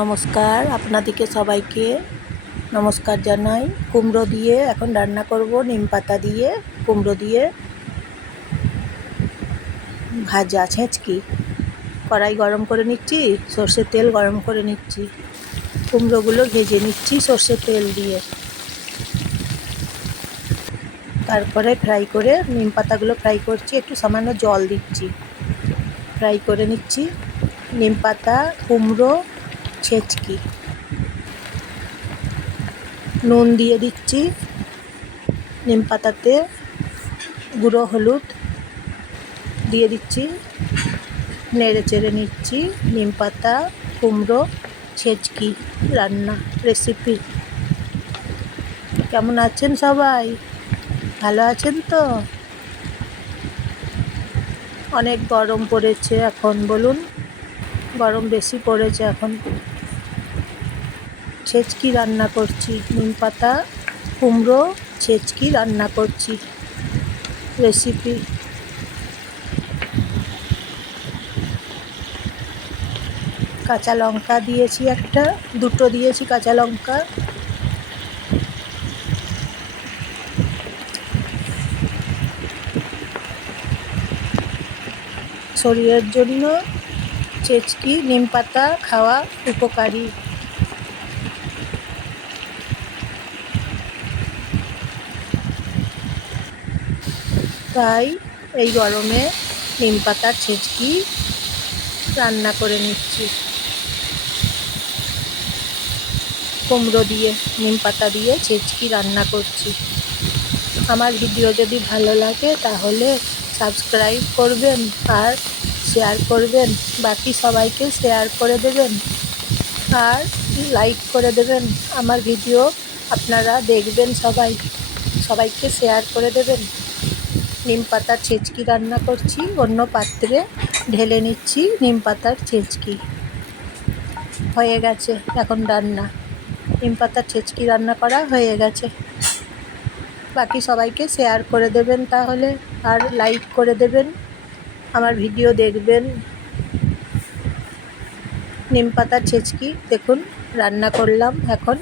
নমস্কার, আপনাদেরকে সবাইকে নমস্কার জানাই। কুমড়ো দিয়ে এখন রান্না করব, নিম পাতা দিয়ে কুমড়ো দিয়ে ভাজা ছেঁচকি। কড়াই গরম করে নিচ্ছি, সর্ষের তেল গরম করে নিচ্ছি, কুমড়োগুলো ভেজে নিচ্ছি সর্ষের তেল দিয়ে। তারপরে ফ্রাই করে নিম পাতাগুলো ফ্রাই করছি, একটু সামান্য জল দিচ্ছি, ফ্রাই করে নিচ্ছি। নিম পাতা কুমড়ো ছেঁচকি, নুন দিয়ে দিচ্ছি, নিম পাতাতে গুঁড়ো হলুদ দিয়ে দিচ্ছি, নেড়ে চেড়ে নিচ্ছি। নিম পাতা কুমড়ো ছেঁচকি রান্না রেসিপি। কেমন আছেন সবাই? ভালো আছেন তো? অনেক গরম পড়েছে এখন, বলুন, গরম বেশি পড়েছে এখন। ছেঁচকি রান্না করছি, নিম পাতা কুমড়ো ছেঁচকি রান্না করছি রেসিপি। কাঁচা লঙ্কা দিয়েছি, দুটো দিয়েছি কাঁচা লঙ্কা। শরীরের জন্য ছেঁচকি নিম পাতা খাওয়া উপকারী। তাই এই গরমে নিম পাতার ছেঁচকি রান্না করে নিচ্ছি। কুমড়ো দিয়ে নিম পাতা দিয়ে ছেঁচকি রান্না করছি। আমার ভিডিও যদি ভালো লাগে তাহলে সাবস্ক্রাইব করবেন আর শেয়ার করবেন, বাকি সবাইকে শেয়ার করে দেবেন আর লাইক করে দেবেন। আমার ভিডিও আপনারা দেখবেন, সবাইকে শেয়ার করে দেবেন। নিম পাতার ছেঁচকি রান্না করছি, অন্য পাত্রে ঢেলে নিচ্ছি। নিম পাতার ছেঁচকি হয়ে গেছে এখন রান্না। নিম পাতার ছেঁচকি রান্না করা হয়ে গেছে। বাকি সবাইকে শেয়ার করে দেবেন তাহলে, আর লাইক করে দেবেন, আমার ভিডিও দেখবেন। নিম পাতার ছেঁচকি দেখুন রান্না করলাম এখন।